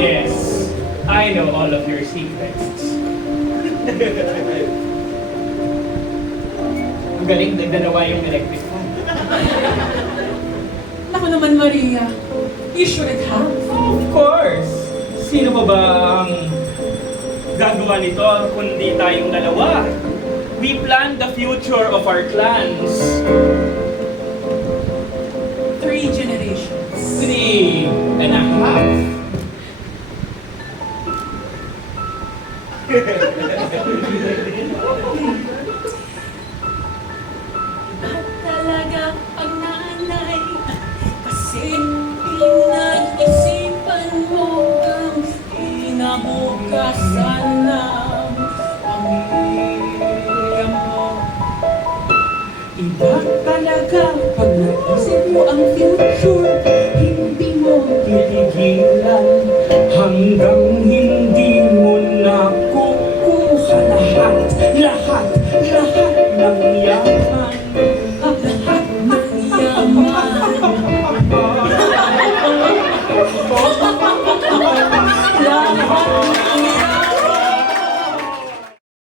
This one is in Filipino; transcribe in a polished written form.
Yes, I know all of your secrets. Ang galing, nagdalawa yung electric fan. Naku naman, Maria. You should have. Of course! Sino pa ba ang gagawa nito kundi tayong dalawa? We plan the future of our clans. 3 generations. 3.5. At talaga ang nanay, kasi pinag-isipan mo ang kinabukasan ng pamilya mo. Iba talaga pag naisip mo ang future, hindi mo titigilan hanggang hindi mo nakukuha lahat